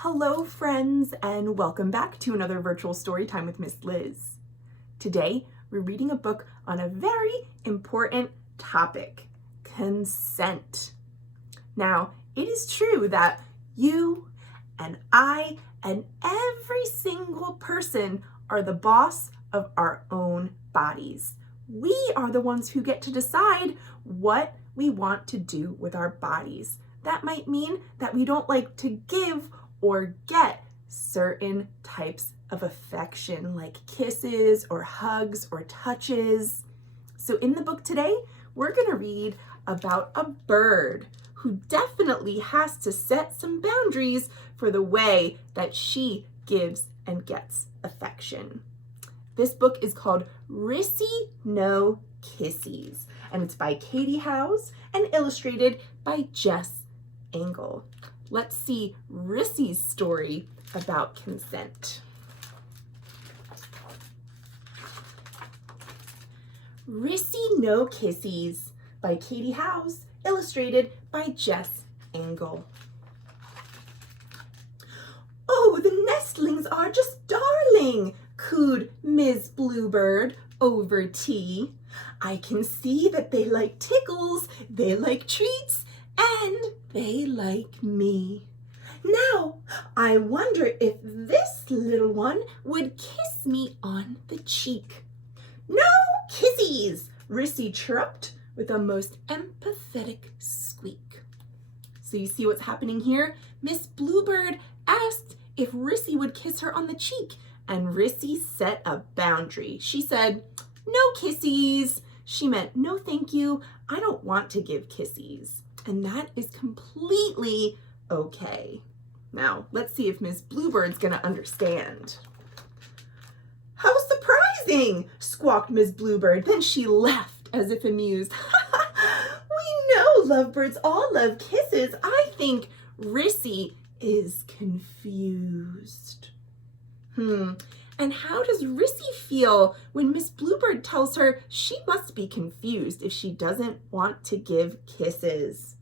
Hello friends, and welcome back to another virtual story time with Miss Liz. Today we're reading a book on a very important topic, consent. Now, it is true that you and I and every single person are the boss of our own bodies. We are the ones who get to decide what we want to do with our bodies. That might mean that we don't like to give or get certain types of affection like kisses or hugs or touches. So in the book today, we're going to read about a bird who definitely has to set some boundaries for the way that she gives and gets affection. This book is called Rissy No Kissies, and it's by Katey Howes and illustrated by Jess Engle. Let's see Rissy's story about consent. Rissy No Kissies by Katey Howes, illustrated by Jess Engle. "Oh, the nestlings are just darling," cooed Ms. Bluebird over tea. "I can see that they like tickles, they like treats, and they like me. Now, I wonder if this little one would kiss me on the cheek." "No kissies," Rissy chirruped with a most empathetic squeak. So you see what's happening here? Miss Bluebird asked if Rissy would kiss her on the cheek, and Rissy set a boundary. She said, "No kissies." She meant, "No thank you, I don't want to give kissies." And that is completely okay. Now, let's see if Miss Bluebird's gonna understand. "How surprising," squawked Miss Bluebird. Then she laughed as if amused. "We know lovebirds all love kisses. I think Rissy is confused." And how does Rissy feel when Miss Bluebird tells her she must be confused if she doesn't want to give kisses?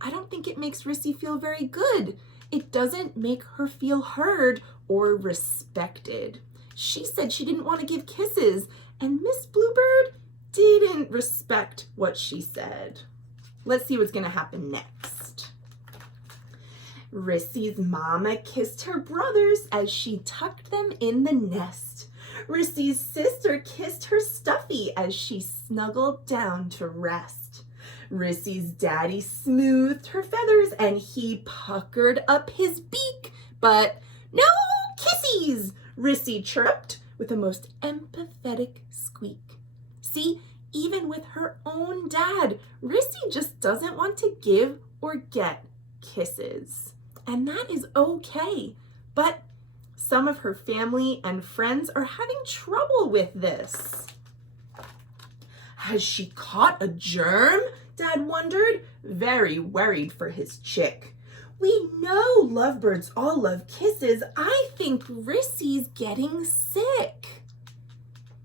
I don't think it makes Rissy feel very good. It doesn't make her feel heard or respected. She said she didn't want to give kisses, and Miss Bluebird didn't respect what she said. Let's see what's going to happen next. Rissy's mama kissed her brothers as she tucked them in the nest. Rissy's sister kissed her stuffy as she snuggled down to rest. Rissy's daddy smoothed her feathers and he puckered up his beak. But "No kissies," Rissy chirruped with a most empathetic squeak. See, even with her own dad, Rissy just doesn't want to give or get kisses. And that is okay. But some of her family and friends are having trouble with this. "Has she caught a germ?" Dad wondered, very worried for his chick. "We know lovebirds all love kisses. I think Rissy's getting sick."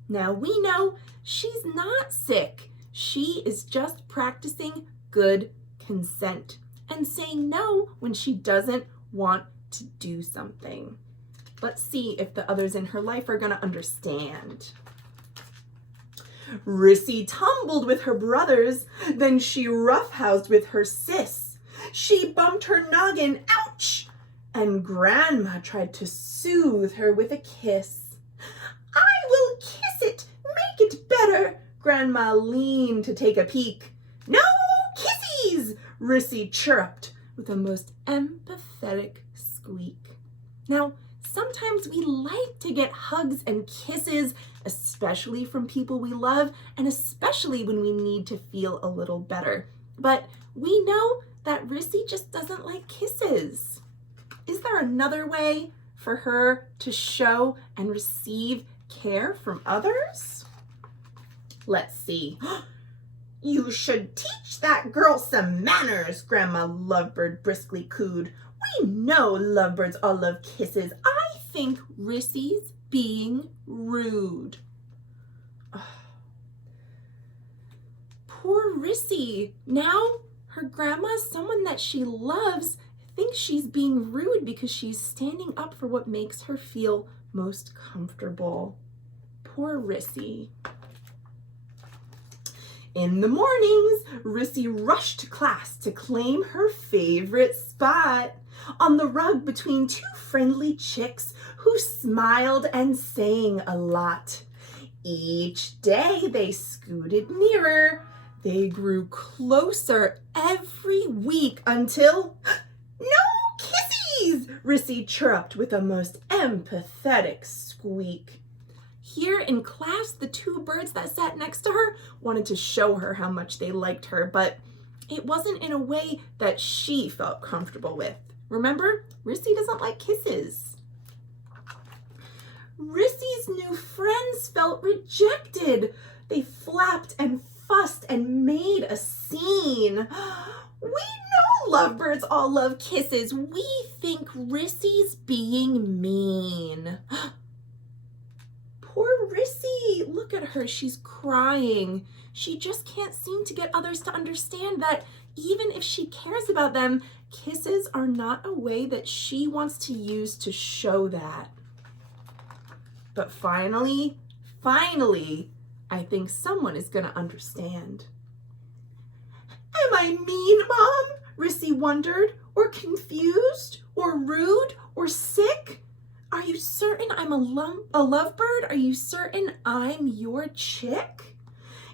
Now we know she's not sick. She is just practicing good consent and saying no when she doesn't want to do something. Let's see if the others in her life are going to understand. Rissy tumbled with her brothers, then she roughhoused with her sis. She bumped her noggin, ouch, and Grandma tried to soothe her with a kiss. "I will kiss it, make it better." Grandma leaned to take a peek. "No kissies," Rissy chirruped with a most empathetic squeak. Now, sometimes we like to get hugs and kisses, especially from people we love, and especially when we need to feel a little better. But we know that Rissy just doesn't like kisses. Is there another way for her to show and receive care from others? Let's see. "You should teach that girl some manners," Grandma Lovebird briskly cooed. "We know lovebirds all love kisses. I think Rissy's being rude." Poor Rissy. Now her grandma's someone that she loves thinks she's being rude because she's standing up for what makes her feel most comfortable. Poor Rissy. In the mornings, Rissy rushed to class to claim her favorite spot on the rug between two friendly chicks who smiled and sang a lot. Each day they scooted nearer. They grew closer every week until... No kissies! Rissy chirruped with a most empathetic squeak. Here in class, the two birds that sat next to her wanted to show her how much they liked her, but it wasn't in a way that she felt comfortable with. Remember, Rissy doesn't like kisses. Rissy's new friends felt rejected. They flapped and fussed and made a scene. We know lovebirds all love kisses. We think Rissy's being mean. Poor Rissy, look at her, she's crying. She just can't seem to get others to understand that even if she cares about them, kisses are not a way that she wants to use to show that. But finally, I think someone is gonna understand. Am I mean, Mom? Rissy wondered, or confused, or rude, or sick? Are you certain I'm a lovebird? Are you certain I'm your chick?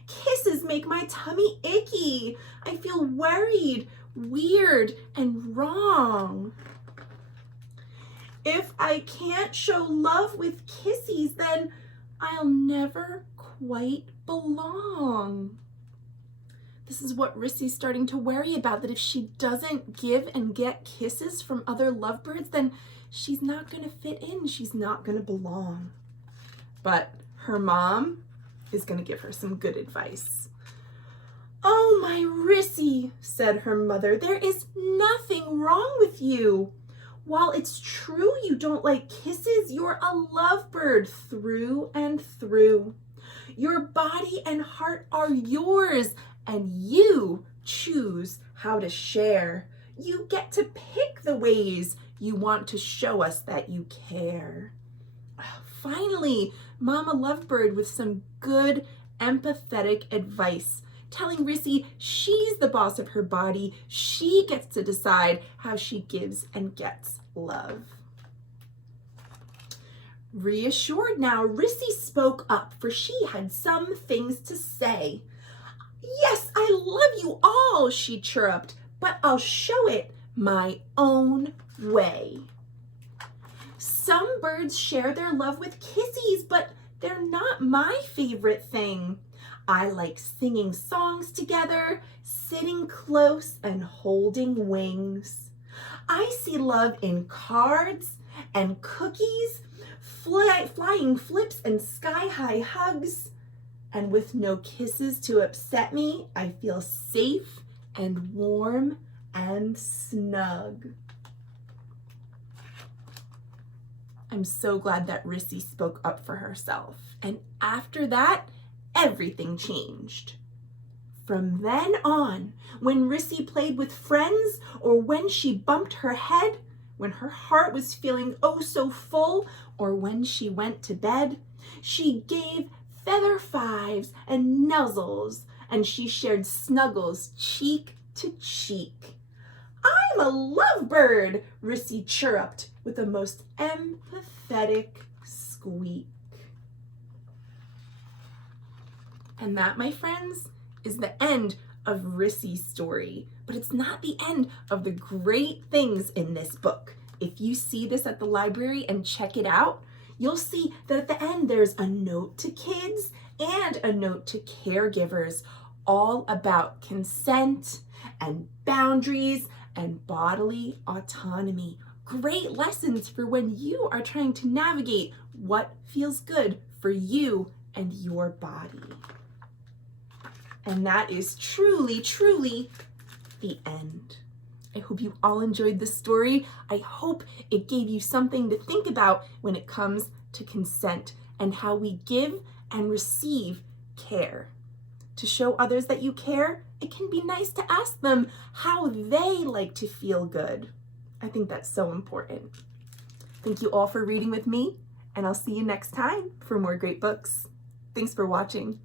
Kisses make my tummy icky. I feel worried, weird, and wrong. If I can't show love with kissies, then I'll never quite belong. This is what Rissy's starting to worry about, that if she doesn't give and get kisses from other lovebirds, then she's not going to fit in. She's not going to belong. But her mom is going to give her some good advice. Oh, my Rissy, said her mother, there is nothing wrong with you. While it's true you don't like kisses, you're a lovebird through and through. Your body and heart are yours, and you choose how to share. You get to pick the ways you want to show us that you care. Finally, Mama Lovebird with some good, empathetic advice, telling Rissy she's the boss of her body. She gets to decide how she gives and gets love. Reassured now, Rissy spoke up, for she had some things to say. Yes, I love you all, she chirruped, but I'll show it my own way. Some birds share their love with kissies, but they're not my favorite thing. I like singing songs together, sitting close and holding wings. I see love in cards and cookies, flying flips and sky-high hugs. And with no kisses to upset me, I feel safe and warm and snug. I'm so glad that Rissy spoke up for herself. And after that, everything changed. From then on, when Rissy played with friends, or when she bumped her head, when her heart was feeling oh so full, or when she went to bed, she gave feather fives and nuzzles, and she shared snuggles cheek to cheek. I'm a lovebird, Rissy chirruped with the most empathetic squeak. And that, my friends, is the end of Rissy's story. But it's not the end of the great things in this book. If you see this at the library and check it out, you'll see that at the end there's a note to kids and a note to caregivers, all about consent and boundaries and bodily autonomy. Great lessons for when you are trying to navigate what feels good for you and your body. And that is truly, truly the end. I hope you all enjoyed this story. I hope it gave you something to think about when it comes to consent and how we give and receive care. To show others that you care, it can be nice to ask them how they like to feel good. I think that's so important. Thank you all for reading with me, and I'll see you next time for more great books. Thanks for watching.